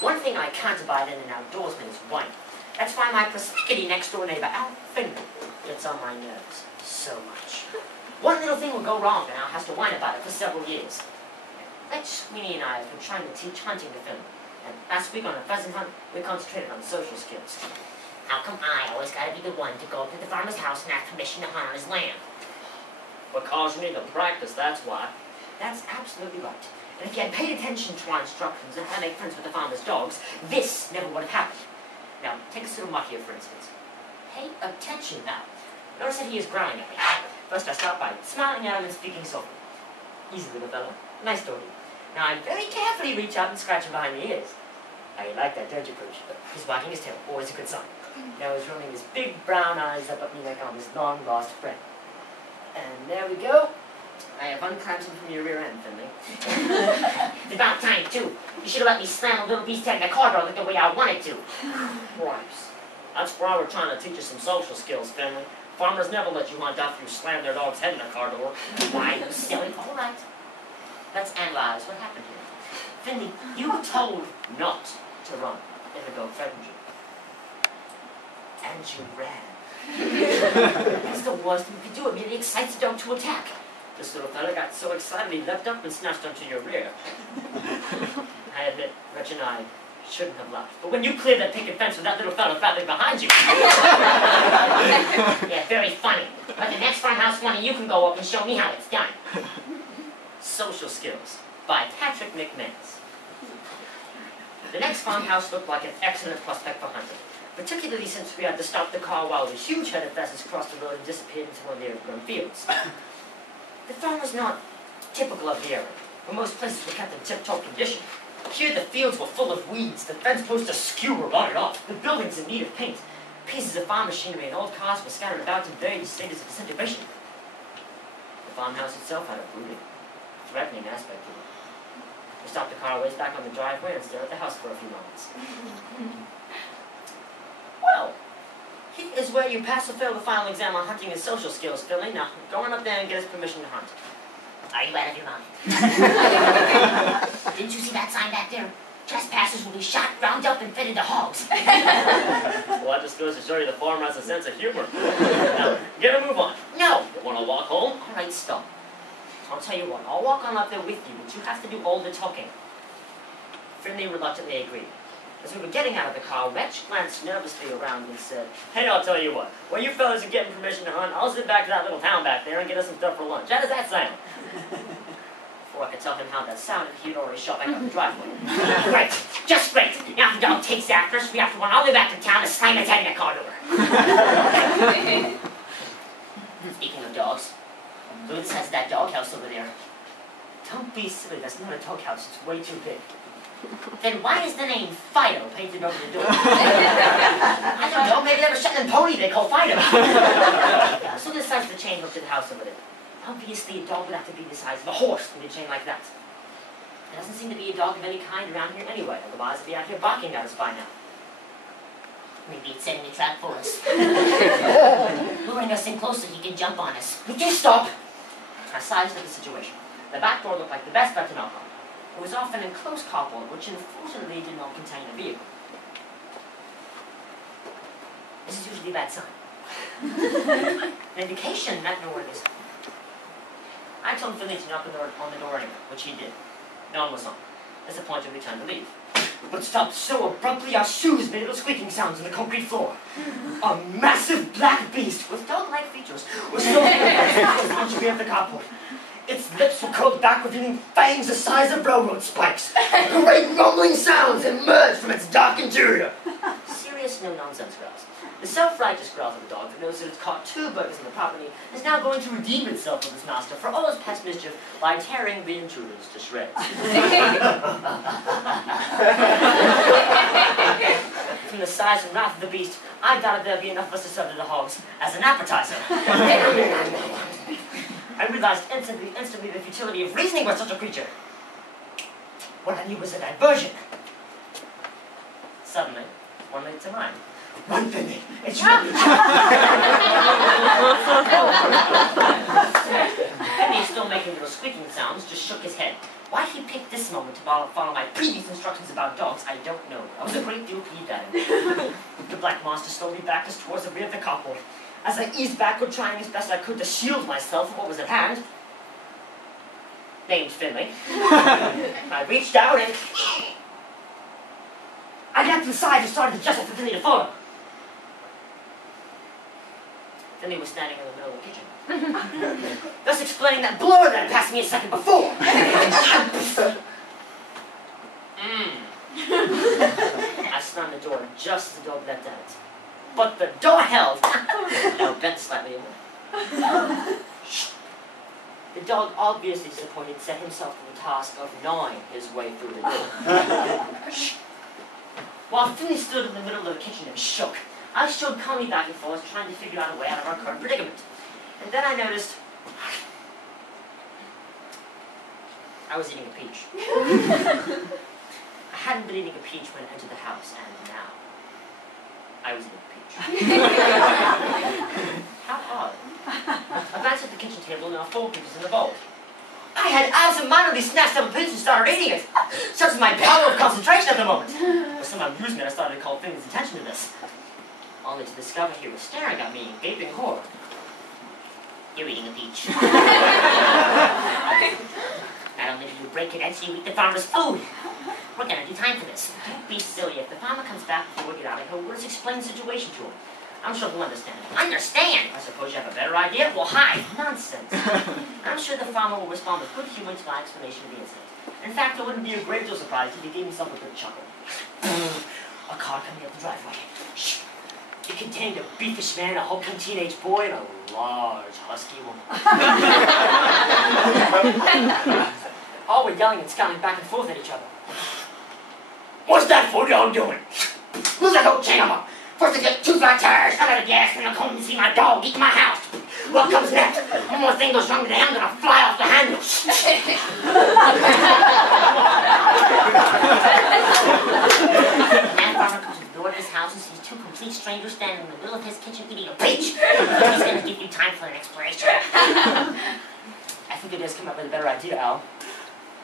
One thing I can't abide in an outdoorsman is wine. That's why my persnickety next-door neighbor, Al Finley, gets on my nerves so much. One little thing will go wrong, and Al has to whine about it for several years. Fletch, Sweeney, and I have been trying to teach hunting to Finley, and last week on a pheasant hunt, we concentrated on social skills. How come I always gotta be the one to go up to the farmer's house and ask permission to hunt on his land? Because you need to practice, that's why. That's absolutely right. And if you had paid attention to our instructions on how to make friends with the farmer's dogs, this never would have happened. Now, take a little mutt here, for instance. Pay attention now. Notice that he is growling at me. First, I start by smiling at him and speaking softly. Easy little fellow. Nice doggy. Now, I very carefully reach out and scratch him behind the ears. Now, you like that, don't you, Pooch? He's wagging his tail. Always a good sign. Now he's rolling his big brown eyes up at me like I'm his long-lost friend. And there we go. I have unclamped him from your rear end, Finley. It's about time, too. You should have let me slam a little beast head in the car door like the way I wanted to. Christ. That's why we're trying to teach you some social skills, Finley. Farmers never let you hunt after you slam their dog's head in a car door. Why, you silly. All right. Let's analyze what happened here. Finley, you were told not to run if a dog threatened you. And you ran. That's the worst thing you could do. It merely excites the dog to attack. This little fella got so excited he leapt up and snatched onto your rear. I admit, Rich and I shouldn't have left. But when you cleared that picket fence with that little fella battling behind you... Yeah, very funny. But the next farmhouse one, you can go up and show me how it's done. Social Skills by Patrick McManus. The next farmhouse looked like an excellent prospect for hunting, particularly since we had to stop the car while the huge herd of pheasants crossed the road and disappeared into one of the overgrown fields. The farm was not typical of the area, where most places were kept in tip-top condition. Here the fields were full of weeds, the fence posts askew were rotted off, the buildings in need of paint. Pieces of farm machinery and old cars were scattered about in various stages of disintegration. The farmhouse itself had a brooding, threatening aspect to it. We stopped the car ways back on the driveway and stared at the house for a few moments. Well, here is where you pass or fail the final exam on hunting and social skills, Philly. Now, go on up there and get us permission to hunt. Are you out of your mind? Didn't you see that sign back there? Trespassers will be shot, rounded up, and fed into hogs. Well, that just goes to show you the farmer has a sense of humor. Now, get a move on. No! You want to walk home? All right, stop. I'll tell you what, I'll walk on up there with you, but you have to do all the talking. Finley reluctantly agreed. As we were getting out of the car, Wretch glanced nervously around and said, Hey, I'll tell you what. While you fellas are getting permission to hunt, I'll zip back to that little town back there and get us some stuff for lunch. How does that sound? Before I could tell him how that sounded, he had already shot back up the driveway. Great! Just great! Now if the dog takes after us, we have to run all the way back to town and slam its head in the car door. Speaking of dogs, look at the size of that doghouse over there. Don't be silly, that's not a doghouse, it's way too big. Then why is the name Fido painted over the door? I don't know, maybe they have a Shetland pony they call Fido. So the size of the chain hooked to the house over there. Obviously, a dog would have to be the size of a horse with a chain like that. There doesn't seem to be a dog of any kind around here anyway, otherwise it'd be out here barking at us by now. Maybe it's setting a trap for us. Luring us in closer, he can jump on us. Would you stop? I sized up the situation. The back door looked like the best bet to knock on. It was off an enclosed carport, which unfortunately did not contain a vehicle. This is usually a bad sign. An indication that no one is. I told Finley to knock on the door anyway, which he did. No one was home. Disappointed, we turned to leave. But stopped so abruptly our shoes made little squeaking sounds on the concrete floor. A massive black beast with dog-like features was so big that it was the rear of the carport. Its lips were curled back, revealing fangs the size of railroad spikes. Great rumbling sounds emerged from its dark interior. Serious, no-nonsense growls. The self-righteous growls of the dog that knows that it's caught two burglars on the property is now going to redeem itself from its master for all its past mischief by tearing the intruders to shreds. From the size and wrath of the beast, I doubted there'd be enough of us to serve to the hogs as an appetizer. I realized instantly the futility of reasoning with such a creature. What I knew was a diversion. Suddenly, one leaped to mind. Run, Finley! It's really Finley, still making little squeaking sounds, just shook his head. Why he picked this moment to follow my previous instructions about dogs, I don't know. I was a great deal peeved at him. The black monster slowly backed us towards the rear of the carport. As I eased backward, trying as best I could to shield myself from what was at hand, named Finley, I reached out and I got to the side and started to gesture for Finley to follow. Finley was standing in the middle of the kitchen, thus explaining that blur that had passed me a second before. I slammed the door just as the dog leapt out. But the door held. Now bent slightly away. The dog, obviously disappointed, set himself to the task of gnawing his way through the door. While Finley stood in the middle of the kitchen and shook, I strode calmly back and forth, trying to figure out a way out of our current predicament. And then I noticed I was eating a peach. I hadn't been eating a peach when I entered the house, and now I was eating a peach. How odd. I glanced at the kitchen table and there were 4 peaches in the bowl. I had absentmindedly snatched up a peach and started eating it. Such is my power of concentration at the moment. With some amusement, I started to call Finley's attention to this, only to discover he was staring at me in gaping horror. You're eating a peach. Not only do you break it, you eat the farmer's food. We're gonna do time for this. Don't be silly. If the farmer comes back before we get out of here, we'll just explain the situation to him. I'm sure he'll understand. Understand? I suppose you have a better idea? Well, hide. Nonsense. I'm sure the farmer will respond with good humor to my explanation of the incident. In fact, I wouldn't be a great deal surprised if he gave himself a good chuckle. A car coming up the driveway. It contained a beefish man, a hulking teenage boy, and a large husky woman. All were yelling and scowling back and forth at each other. What's that for y'all doing? Lose that whole chain of them. First I get 2 flat tires, I'm out of gas, and I'll come and see my dog eat my house. What comes next? One more thing goes wrong today, I'm gonna fly off the handle. That farmer comes to the door of his house and sees 2 complete strangers standing in the middle of his kitchen eating a peach. He's gonna give you time for an explanation. I think it has come up with a better idea, Al.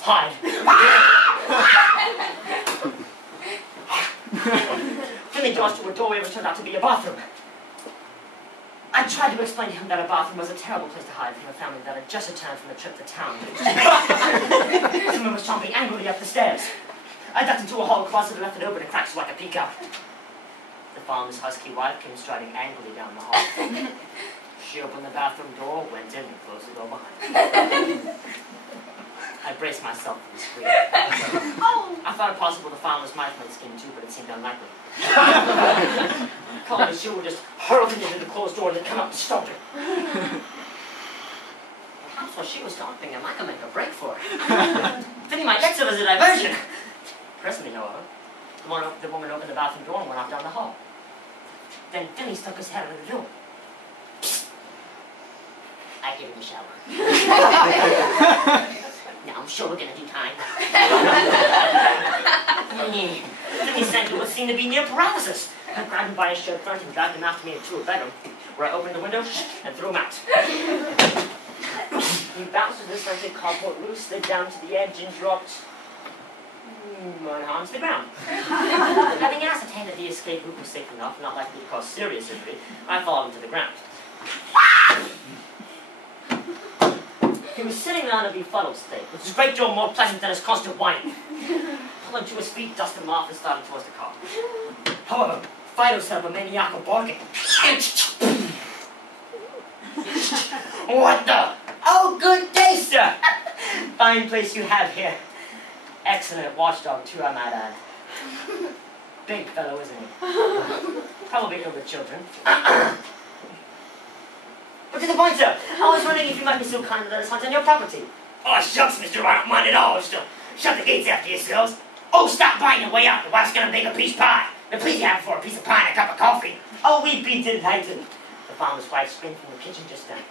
Hide. Finley dodged to a doorway which turned out to be a bathroom. I tried to explain to him that a bathroom was a terrible place to hide from a family that had just returned from a trip to town. Someone was chomping angrily up the stairs. I ducked into a hall closet and left it open and cracked so I could peek out. The farmer's husky wife came striding angrily down the hall. She opened the bathroom door, went in, and closed the door behind her. I braced myself for the scream. I thought it possible the farmer's wife might scream too, but it seemed unlikely. Calling she would just hurl him into the closed door and then come up and stop her. Perhaps while she was stomping him, I could make a break for her. Finny might let serve as a diversion. Presently, however, the woman opened the bathroom door and went off down the hall. Then Finny stuck his head out of the door. I gave him a shower. Now I'm sure we're gonna do time. Finny sank to what seemed to be near paralysis. I grabbed him by his shirt front and dragged him after me into a bedroom, where I opened the window and threw him out. He bounced with the slanted carport loose, slid down to the edge, and dropped unharmed to the ground. Having ascertained that the escape route was safe enough, not likely to cause serious injury, I followed him to the ground. He was sitting there in a befuddled state, which is a great deal more pleasant than his constant whining. Pulled him to his feet, dusted him off, and started towards the car. However, Fido set up a maniacal barking. What the? Oh, good day, sir! Fine place you have here. Excellent watchdog, too, I might add. Big fellow, isn't he? Probably good with children. But to the point, sir. I was wondering if you might be so kind to let us hunt on your property. Oh, shucks, mister, I don't mind at all. Still, shut the gates after yourselves. Oh, stop by on your way out. The wife's gonna make a peach pie. The please you have for a piece of pie and a cup of coffee. Oh, we beat it, Hayton. The farmer's wife screamed from the kitchen just then.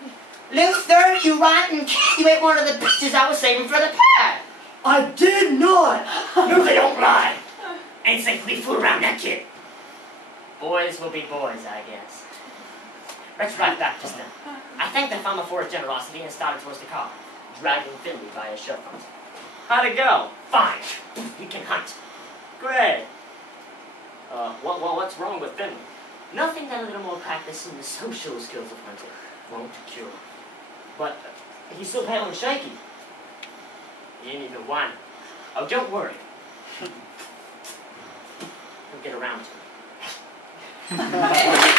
Luther, you rotten kid. You ate one of the peaches I was saving for the pie. I did not. Luther, don't lie. Ain't safely fool around that kid. Boys will be boys, I guess. Let's drive back just then. I thanked the farmer for his generosity and started towards the car, dragging Finley by his shirt front. How'd it go? Fine. We can hunt. Great. What's wrong with Finley? Nothing that a little more practice in the social skills of hunting won't cure. But he's still pale and shaky. He ain't even one. Oh, don't worry. He'll get around to it.